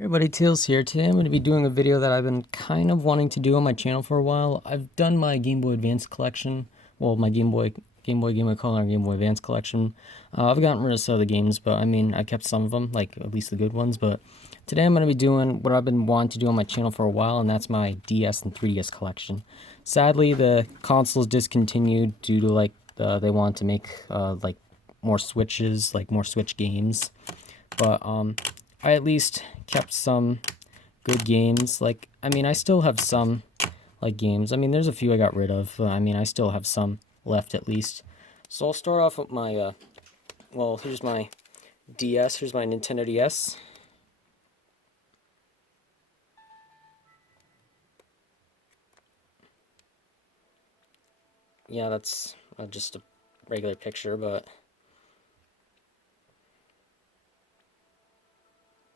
Hey everybody, Tails here. Today I'm going to be doing a video that I've been kind of wanting to do on my channel for a while. I've done my Game Boy Advance collection, well, my Game Boy Color, and Game Boy Advance collection. I've gotten rid of some of the games, but I mean, I kept some of them, like at least the good ones. But today I'm going to be doing what I've been wanting to do on my channel for a while, and that's my DS and 3DS collection. Sadly, the console is discontinued due to like they wanted to make like more Switches, like more Switch games. But I at least kept some good games. Like, I mean, I still have some, like, games. I mean, there's a few I got rid of, but, I mean, I still have some left, at least. So I'll start off with my, well, here's my DS. Here's my Nintendo DS. Yeah, that's just a regular picture, but...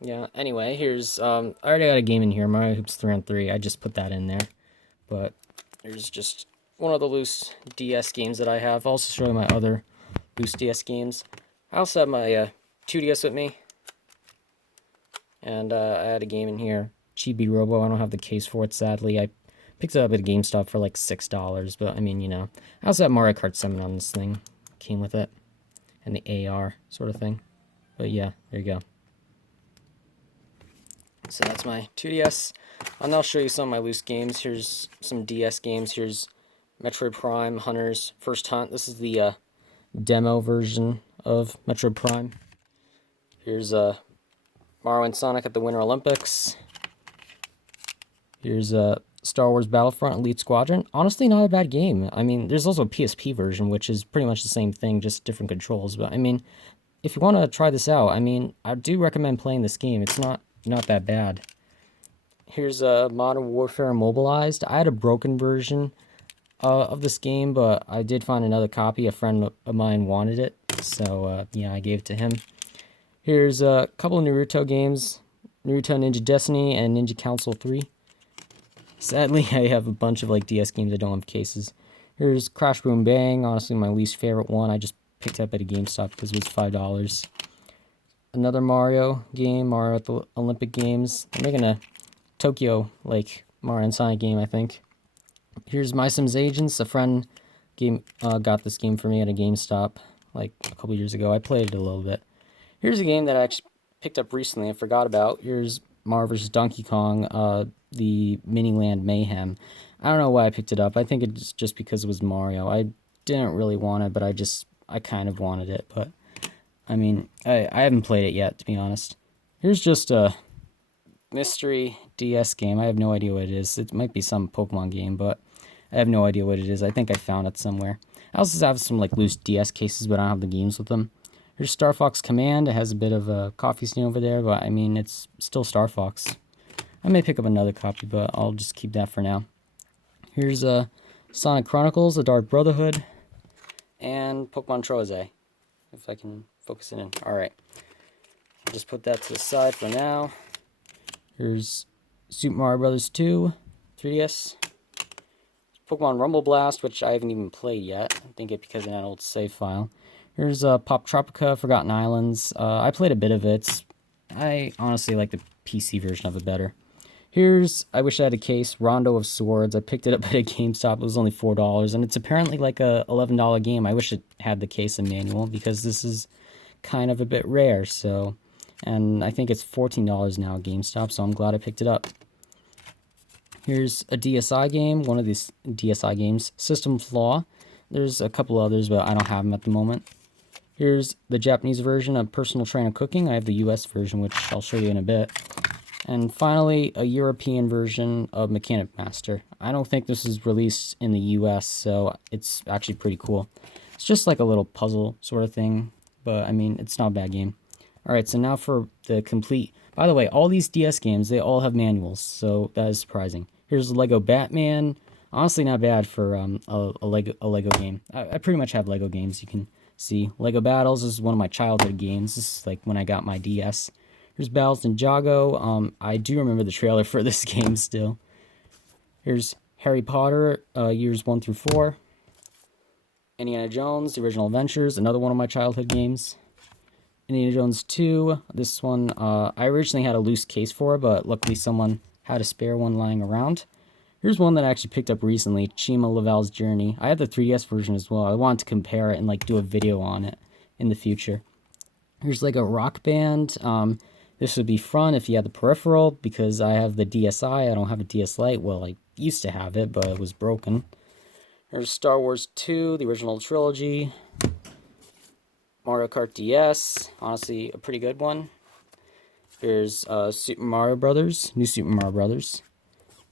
yeah, anyway, here's, I already got a game in here, Mario Hoops 3-on-3. I just put that in there. But there's just one of the loose DS games that I have. I'll also show you my other loose DS games. I also have my 2DS with me. And I had a game in here, Chibi Robo. I don't have the case for it, sadly. I picked it up at a GameStop for like $6, but I mean, you know. I also have Mario Kart 7 on this thing. Came with it. And the AR sort of thing. But yeah, there you go. So that's my 2DS. I'll now show you some of my loose games. Here's some DS games. Here's Metroid Prime Hunter's First Hunt. This is the demo version of Metroid Prime. Here's Mario and Sonic at the Winter Olympics. Here's Star Wars Battlefront Elite Squadron. Honestly, not a bad game. I mean, there's also a PSP version, which is pretty much the same thing, just different controls. But I mean, if you want to try this out, I mean, I do recommend playing this game. It's not that bad. Here's Modern Warfare Mobilized. I had a broken version of this game, but I did find another copy. A friend of mine wanted it, so yeah, I gave it to him. Here's a couple of Naruto games, Naruto Ninja Destiny and Ninja Council 3. Sadly, I have a bunch of like DS games that don't have cases. Here's Crash Boom Bang, honestly my least favorite one. I just picked it up at a GameStop because it was $5. Another Mario game, Mario at the Olympic Games. I'm making a Tokyo, like, Mario and Sonic game, I think. Here's My Sims Agents. A friend got this game for me at a GameStop, like, a couple years ago. I played it a little bit. Here's a game that I actually picked up recently and forgot about. Here's Mario vs. Donkey Kong, the Miniland Mayhem. I don't know why I picked it up. I think it's just because it was Mario. I didn't really want it, but I kind of wanted it, but... I mean, I haven't played it yet, to be honest. Here's just a mystery DS game. I have no idea what it is. It might be some Pokemon game, but I have no idea what it is. I think I found it somewhere. I also have some like loose DS cases, but I don't have the games with them. Here's Star Fox Command. It has a bit of a coffee stain over there, but I mean, it's still Star Fox. I may pick up another copy, but I'll just keep that for now. Here's Sonic Chronicles, The Dark Brotherhood, and Pokemon Troze. If I can focus it in. Alright. I'll just put that to the side for now. Here's Super Mario Bros. 2, 3DS. Pokemon Rumble Blast, which I haven't even played yet. I think it's because of that old save file. Here's Pop Tropica, Forgotten Islands. I played a bit of it. I honestly like the PC version of it better. Here's, I wish I had a case, Rondo of Swords. I picked it up at a GameStop. It was only $4, and it's apparently like a $11 game. I wish it had the case and manual, because this is kind of a bit rare, so... and I think it's $14 now at GameStop, so I'm glad I picked it up. Here's a DSi game, one of these DSi games, System Flaw. There's a couple others, but I don't have them at the moment. Here's the Japanese version of Personal Trainer Cooking. I have the US version, which I'll show you in a bit. And finally, a European version of Mechanic Master. I don't think this is released in the US, so it's actually pretty cool. It's just like a little puzzle sort of thing, but I mean, it's not a bad game. Alright, so now for the complete... by the way, all these DS games, they all have manuals, so that is surprising. Here's Lego Batman. Honestly, not bad for a Lego game. I pretty much have Lego games, you can see. Lego Battles is one of my childhood games. This is like when I got my DS. Here's Battles Ninjago. I do remember the trailer for this game still. Here's Harry Potter, years 1 through 4. Indiana Jones, The Original Adventures, another one of my childhood games. Indiana Jones 2. This one, I originally had a loose case for, but luckily someone had a spare one lying around. Here's one that I actually picked up recently, Chima Laval's Journey. I had the 3DS version as well. I wanted to compare it and like do a video on it in the future. Here's like a Rock Band. This would be fun if you had the peripheral, because I have the DSi. I don't have a DS Lite. Well, I used to have it, but it was broken. There's Star Wars 2, the original trilogy. Mario Kart DS, honestly a pretty good one. Here's Super Mario Brothers, New Super Mario Brothers.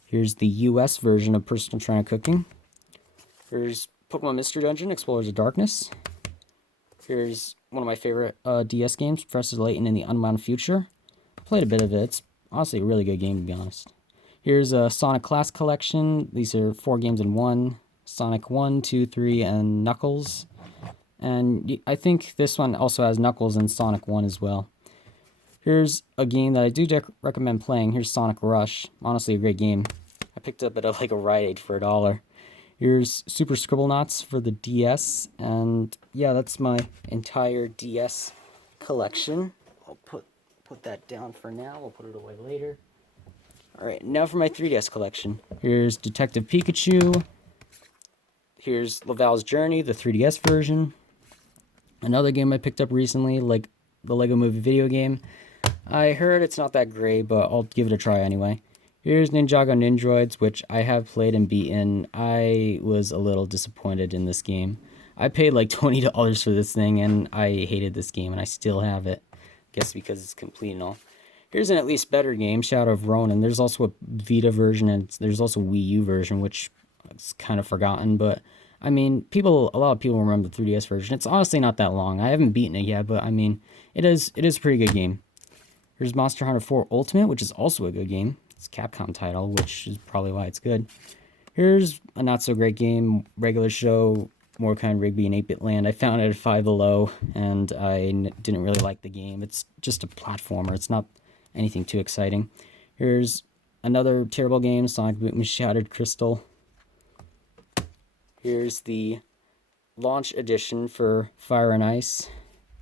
Here's the US version of Personal Trainer Cooking. Here's Pokemon Mystery Dungeon, Explorers of Darkness. Here's one of my favorite DS games, Professor Layton in the Unbound Future. I played a bit of it. It's honestly a really good game, to be honest. Here's a Sonic Class Collection. These are 4 games in one. Sonic 1, 2, 3, and Knuckles. And I think this one also has Knuckles and Sonic 1 as well. Here's a game that I do recommend playing. Here's Sonic Rush. Honestly, a great game. I picked up at a Rite Aid for $1. Here's Super Scribblenauts for the DS. And yeah, that's my entire DS collection. I'll put that down for now. We'll put it away later. Alright, now for my 3DS collection. Here's Detective Pikachu. Here's Laval's Journey, the 3DS version. Another game I picked up recently, like the Lego Movie video game. I heard it's not that great, but I'll give it a try anyway. Here's Ninjago Nindroids, which I have played and beaten. I was a little disappointed in this game. I paid like $20 for this thing, and I hated this game, and I still have it. Guess because it's complete and all. Here's an at least better game, Shadow of Ronin. There's also a Vita version, and there's also a Wii U version, which is kind of forgotten, but I mean, a lot of people remember the 3DS version. It's honestly not that long. I haven't beaten it yet, but I mean, it is a pretty good game. Here's Monster Hunter 4 Ultimate, which is also a good game. It's a Capcom title, which is probably why it's good. Here's a not so great game, Regular Show, Mordecai and Rigby in 8-Bit Land. I found it at Five Below, and I didn't really like the game. It's just a platformer. It's not anything too exciting. Here's another terrible game, Sonic Boom Shattered Crystal. Here's the launch edition for Fire and Ice.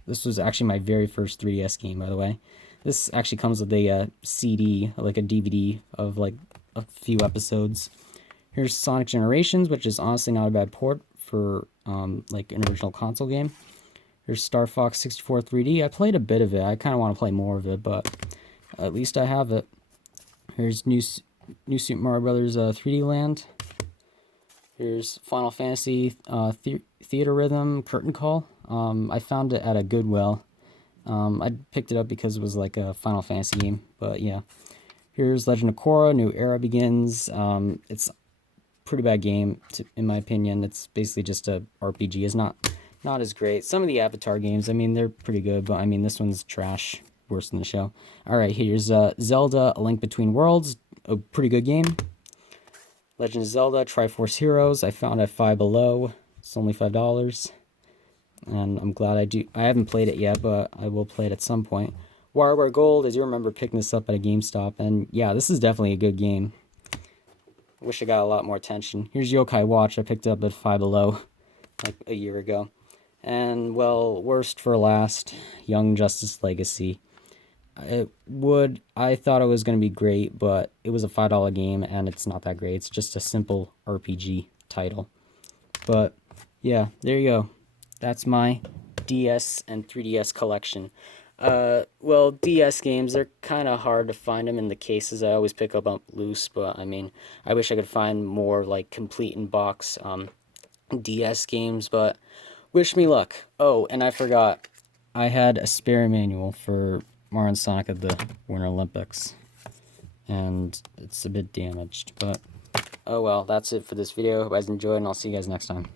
This was actually my very first 3DS game, by the way. This actually comes with a CD, like a DVD of like a few episodes. Here's Sonic Generations, which is honestly not a bad port for like an original console game. Here's Star Fox 64 3D. I played a bit of it. I kind of want to play more of it, but at least I have it. Here's New Super Mario Brothers 3D Land. Here's Final Fantasy Theater Rhythm Curtain Call. I found it at a Goodwill. I picked it up because it was like a Final Fantasy game, but yeah. Here's Legend of Korra, New Era Begins. It's a pretty bad game, in my opinion. It's basically just a RPG. It's not as great. Some of the Avatar games, I mean, they're pretty good, but I mean, this one's trash. Worse than the show. Alright, here's Zelda, A Link Between Worlds. A pretty good game. Legend of Zelda, Triforce Heroes. I found at Five Below. It's only $5. And I'm glad I haven't played it yet, but I will play it at some point. WarioWare Gold, as you remember picking this up at a GameStop. And yeah, this is definitely a good game. I wish I got a lot more attention. Here's Yokai Watch. I picked up at Five Below like a year ago. And, well, worst for last, Young Justice Legacy. I thought it was going to be great, but it was a $5 game, and it's not that great. It's just a simple RPG title. But, yeah, there you go. That's my DS and 3DS collection. Well, DS games, they're kind of hard to find them in the cases. I always pick up loose, but, I mean, I wish I could find more, like, complete in-box DS games, but wish me luck. Oh, and I forgot. I had a spare manual for Mario and Sonic at the Winter Olympics, and it's a bit damaged, but oh well, that's it for this video. Hope you guys enjoyed, and I'll see you guys next time.